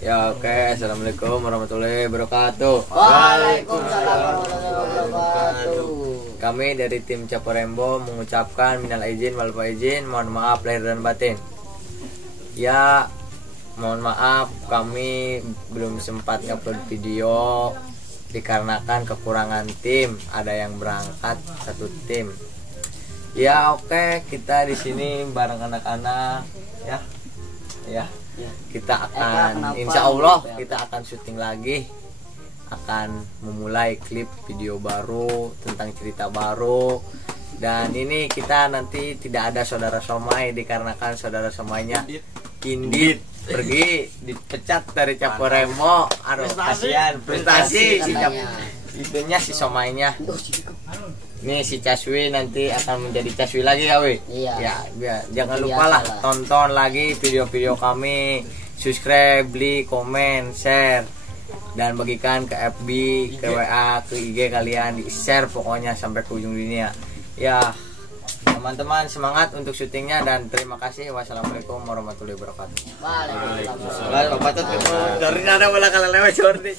Ya oke, assalamualaikum warahmatullahi wabarakatuh. Waalaikumsalam warahmatullahi wabarakatuh. Kami dari tim Caporembo mengucapkan minal izin wal faizin, mohon maaf lahir dan batin. Ya, mohon maaf kami belum sempat upload video dikarenakan kekurangan tim, ada yang berangkat satu tim. Ya oke, kita di sini bareng anak-anak ya. Ya. Kita akan insya Allah kita akan syuting lagi, akan memulai klip video baru tentang cerita baru. Dan ini kita nanti tidak ada saudara Somai dikarenakan saudara Somainya Indit pergi dipecat dari Caporembo. Aduh kasihan, frustasi si itunya si Somainya. Nih si Caswi nanti akan menjadi Caswi lagi ya Wi. Iya. Ya, jangan lupa lah tonton lagi video-video kami, subscribe, beli, komen, share, dan bagikan ke FB, ke WA, ke IG kalian, di share pokoknya sampai ke ujung dunia. Ya teman-teman semangat untuk syutingnya dan terima kasih. Wassalamualaikum warahmatullahi wabarakatuh. Waalaikumsalam. Bapak tuh dari nada bola kalau lewat Jordi.